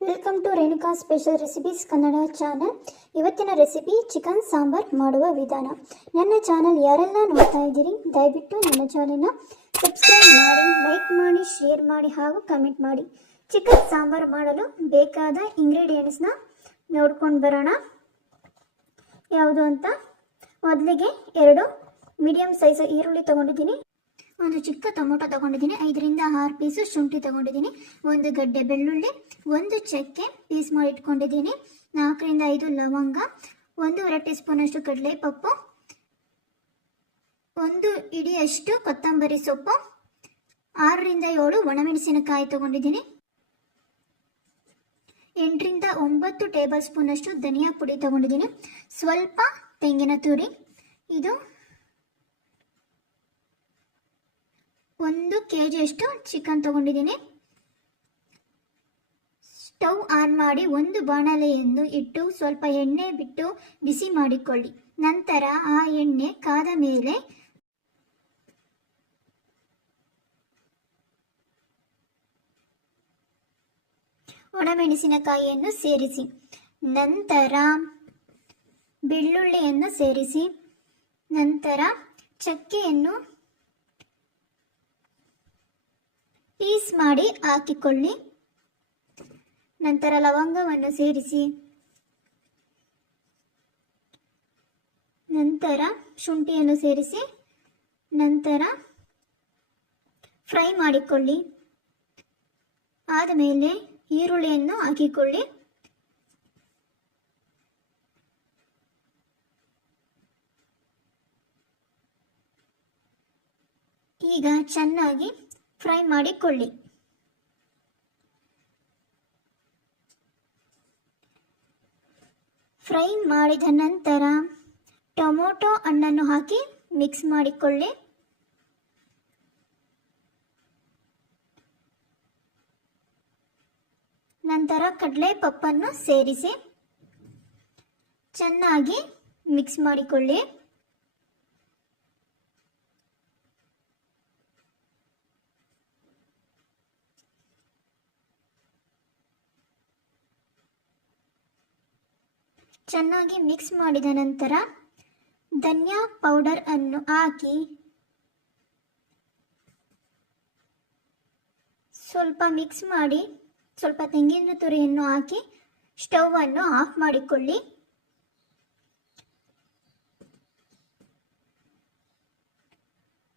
Welcome to Renuka special recipes Kannada channel ಇವತ್ತಿನ recipe chicken sambar ಮಾಡುವ ವಿಧಾನ. ನನ್ನ ಚಾನಲ್ ಯಾರೆಲ್ಲ ನೋಡ್ತಾ ಇದ್ದೀರಿ, ದಯವಿಟ್ಟು ನನ್ನ ಚಾನಲ್ನ ಸಬ್ಸ್ಕ್ರೈಬ್ ಮಾಡಿ ಲೈಕ್ ಮಾಡಿ ಶೇರ್ ಮಾಡಿ ಹಾಗೂ ಕಮೆಂಟ್ ಮಾಡಿ. ಚಿಕನ್ ಸಾಂಬಾರ್ ಮಾಡಲು ಬೇಕಾದ ಇಂಗ್ರೀಡಿಯೆಂಟ್ಸ್ನ ನೋಡ್ಕೊಂಡು ಬರೋಣ. ಯಾವುದು ಅಂತ? ಮೊದಲಿಗೆ ಎರಡು ಮೀಡಿಯಂ ಸೈಜ್ ಈರುಳ್ಳಿ ತೊಗೊಂಡಿದ್ದೀನಿ. ಒಂದು ಚಿಕ್ಕ ಟೊಮೊಟೊ ತಗೊಂಡಿದ್ದೀನಿ, ಐದರಿಂದ ಆರು ಪೀಸು ಶುಂಠಿ ತಗೊಂಡಿದ್ದೀನಿ, ಒಂದು ಗಡ್ಡೆ ಬೆಳ್ಳುಳ್ಳಿ, ಒಂದು ಚಕ್ಕೆ ಪೀಸ್ ಮಾಡಿ ಇಟ್ಕೊಂಡಿದ್ದೀನಿ, ನಾಲ್ಕರಿಂದ ಐದು ಲವಂಗ, ಒಂದೂವರೆ ಟೀ ಸ್ಪೂನಷ್ಟು ಕಡಲೆಪಪ್ಪು, ಒಂದು ಇಡಿಯಷ್ಟು ಕೊತ್ತಂಬರಿ ಸೊಪ್ಪು, ಆರರಿಂದ ಏಳು ಒಣಮೆಣಸಿನಕಾಯಿ ತಗೊಂಡಿದ್ದೀನಿ, ಎಂಟರಿಂದ ಒಂಬತ್ತು ಟೇಬಲ್ ಸ್ಪೂನಷ್ಟು ಧನಿಯಾ ಪುಡಿ ತಗೊಂಡಿದ್ದೀನಿ, ಸ್ವಲ್ಪ ತೆಂಗಿನ ತುರಿ, ಇದು ಒಂದು ಕೆ ಜಿಯಷ್ಟು ಚಿಕನ್ ತಗೊಂಡಿದ್ದೀನಿ. ಸ್ಟವ್ ಆನ್ ಮಾಡಿ ಒಂದು ಬಾಣಲೆಯನ್ನು ಇಟ್ಟು ಸ್ವಲ್ಪ ಎಣ್ಣೆ ಬಿಟ್ಟು ಬಿಸಿ ಮಾಡಿಕೊಳ್ಳಿ. ನಂತರ ಆ ಎಣ್ಣೆ ಕಾದ ಮೇಲೆ ಒಣಮೆಣಸಿನಕಾಯಿಯನ್ನು ಸೇರಿಸಿ. ನಂತರ ಬೆಳ್ಳುಳ್ಳಿಯನ್ನು ಸೇರಿಸಿ. ನಂತರ ಚಕ್ಕೆಯನ್ನು ಪೀಸ್ ಮಾಡಿ ಹಾಕಿಕೊಳ್ಳಿ. ನಂತರ ಲವಂಗವನ್ನು ಸೇರಿಸಿ. ನಂತರ ಶುಂಠಿಯನ್ನು ಸೇರಿಸಿ. ನಂತರ ಫ್ರೈ ಮಾಡಿಕೊಳ್ಳಿ. ಆದಮೇಲೆ ಈರುಳ್ಳಿಯನ್ನು ಹಾಕಿಕೊಳ್ಳಿ. ಈಗ ಚೆನ್ನಾಗಿ ಫ್ರೈ ಮಾಡಿಕೊಳ್ಳಿ. ಫ್ರೈ ಮಾಡಿದ ನಂತರ ಟೊಮೊಟೊ ಹಣ್ಣನ್ನು ಹಾಕಿ ಮಿಕ್ಸ್ ಮಾಡಿಕೊಳ್ಳಿ. ನಂತರ ಕಡಲೆ ಪಪ್ಪನ್ನು ಸೇರಿಸಿ ಚೆನ್ನಾಗಿ ಮಿಕ್ಸ್ ಮಾಡಿಕೊಳ್ಳಿ. ಚೆನ್ನಾಗಿ ಮಿಕ್ಸ್ ಮಾಡಿದ ನಂತರ ಧನಿಯಾ ಪೌಡರ್ ಅನ್ನು ಹಾಕಿ. ಸ್ವಲ್ಪ ಮಿಕ್ಸ್ ಮಾಡಿ, ಸ್ವಲ್ಪ ತೆಂಗಿನ ತುರಿಯನ್ನು ಹಾಕಿ ಸ್ಟವ್ ಅನ್ನು ಆಫ್ ಮಾಡಿಕೊಳ್ಳಿ.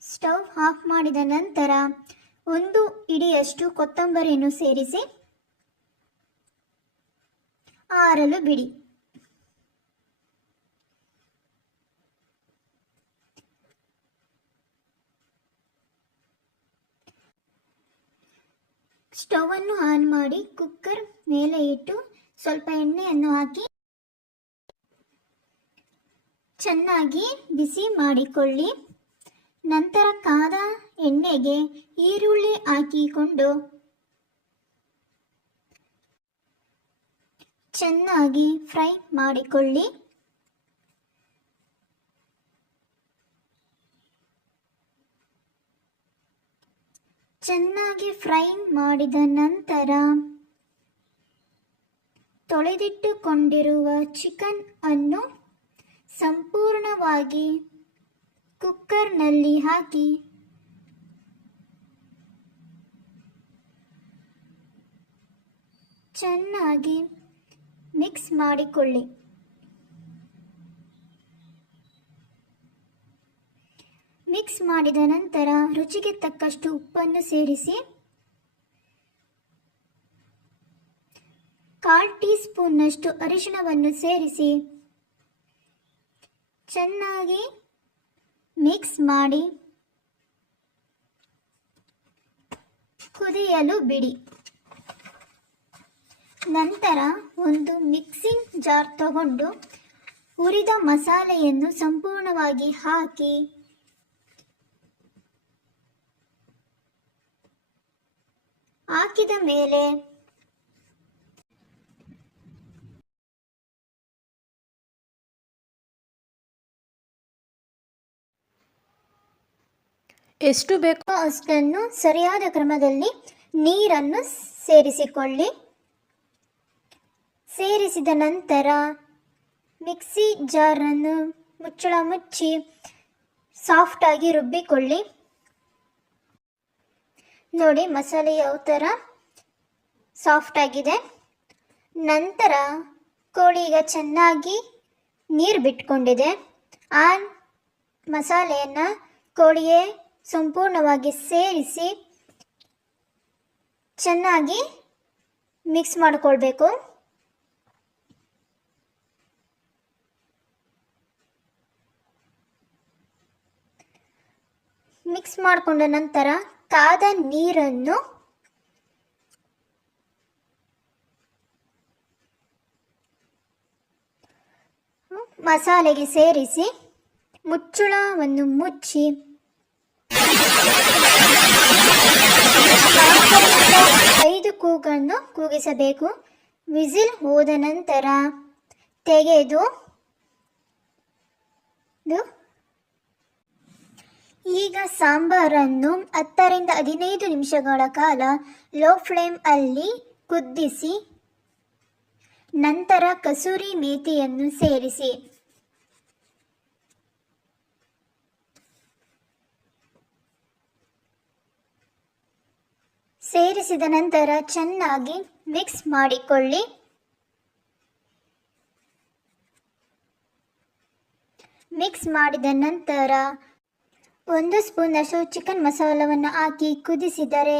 ಸ್ಟವ್ ಆಫ್ ಮಾಡಿದ ನಂತರ ಒಂದು ಇಡಿಯಷ್ಟು ಕೊತ್ತಂಬರಿಯನ್ನು ಸೇರಿಸಿ, ಆರಲು ಬಿಡಿ. ಸ್ಟವ್ ಅನ್ನು ಆನ್ ಮಾಡಿ ಕುಕ್ಕರ್ ಮೇಲೆ ಇಟ್ಟು ಸ್ವಲ್ಪ ಎಣ್ಣೆಯನ್ನು ಹಾಕಿ ಚೆನ್ನಾಗಿ ಬಿಸಿ ಮಾಡಿಕೊಳ್ಳಿ. ನಂತರ ಕಾದ ಎಣ್ಣೆಗೆ ಈರುಳ್ಳಿ ಹಾಕಿಕೊಂಡು ಚೆನ್ನಾಗಿ ಫ್ರೈ ಮಾಡಿಕೊಳ್ಳಿ. ಚೆನ್ನಾಗಿ ಫ್ರೈ ಮಾಡಿದ ನಂತರ ತೊಳೆದಿಟ್ಟುಕೊಂಡಿರುವ ಚಿಕನ್ ಅನ್ನು ಸಂಪೂರ್ಣವಾಗಿ ಕುಕ್ಕರ್ನಲ್ಲಿ ಹಾಕಿ. ಚೆನ್ನಾಗಿ ಮಿಕ್ಸ್ ಮಾಡಿಕೊಳ್ಳಿ. ಮಿಕ್ಸ್ ಮಾಡಿದ ನಂತರ ರುಚಿಗೆ ತಕ್ಕಷ್ಟು ಉಪ್ಪನ್ನು ಸೇರಿಸಿ ಕಾಲ್ ಟೀ ಸ್ಪೂನ್ನಷ್ಟು ಅರಿಶಿಣವನ್ನು ಸೇರಿಸಿ ಚೆನ್ನಾಗಿ ಮಿಕ್ಸ್ ಮಾಡಿ ಕುದಿಯಲು ಬಿಡಿ. ನಂತರ ಒಂದು ಮಿಕ್ಸಿಂಗ್ ಜಾರ್ ತಗೊಂಡು ಹುರಿದ ಮಸಾಲೆಯನ್ನು ಸಂಪೂರ್ಣವಾಗಿ ಹಾಕಿ ಹಾಕಿದ ಮೇಲೆ ಎಷ್ಟು ಬೇಕೋ ಅಷ್ಟನ್ನು ಸರಿಯಾದ ಕ್ರಮದಲ್ಲಿ ನೀರನ್ನು ಸೇರಿಸಿಕೊಳ್ಳಿ. ಸೇರಿಸಿದ ನಂತರ ಮಿಕ್ಸಿ ಜಾರನ್ನು ಮುಚ್ಚಳ ಮುಚ್ಚಿ ಸಾಫ್ಟಾಗಿ ರುಬ್ಬಿಕೊಳ್ಳಿ. ನೋಡಿ ಮಸಾಲೆ ಯಾವ ಥರ ಸಾಫ್ಟ್ ಆಗಿದೆ. ನಂತರ ಕೋಳಿ ಈಗ ಚೆನ್ನಾಗಿ ನೀರು ಬಿಟ್ಕೊಂಡಿದೆ. ಆ ಮಸಾಲೆಯನ್ನು ಕೋಳಿಗೆ ಸಂಪೂರ್ಣವಾಗಿ ಸೇರಿಸಿ ಚೆನ್ನಾಗಿ ಮಿಕ್ಸ್ ಮಾಡಿಕೊಳ್ಬೇಕು. ಮಿಕ್ಸ್ ಮಾಡಿಕೊಂಡ ನಂತರ ಕಾದ ನೀರನ್ನು ಮಸಾಲೆಗೆ ಸೇರಿಸಿ ಮುಚ್ಚುಳವನ್ನು ಮುಚ್ಚಿ ಐದು ಕೂಗನ್ನು ಕೂಗಿಸಬೇಕು. ವಿಸಿಲ್ ಹೋದ ನಂತರ ತೆಗೆದು ಈಗ ಸಾಂಬಾರನ್ನು ಹತ್ತರಿಂದ ಹದಿನೈದು ನಿಮಿಷಗಳ ಕಾಲ ಲೋ ಫ್ಲೇಮ್ ಅಲ್ಲಿ ಕುದಿಸಿ ನಂತರ ಕಸೂರಿ ಮೇಥಿಯನ್ನು ಸೇರಿಸಿ. ಸೇರಿಸಿದ ನಂತರ ಚೆನ್ನಾಗಿ ಮಿಕ್ಸ್ ಮಾಡಿಕೊಳ್ಳಿ. ಮಿಕ್ಸ್ ಮಾಡಿದ ನಂತರ ಒಂದು ಸ್ಪೂನಷ್ಟು ಚಿಕನ್ ಮಸಾಲವನ್ನು ಹಾಕಿ ಕುದಿಸಿದರೆ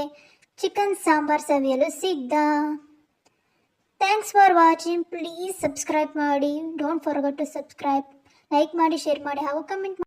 ಚಿಕನ್ ಸಾಂಬಾರ್ ಸವಿಯಲು ಸಿದ್ಧ. Thanks for watching please subscribe ಮಾಡಿ. Don't forget to subscribe like ಮಾಡಿ ಶೇರ್ ಮಾಡಿ ಹಾಗೂ ಕಮೆಂಟ್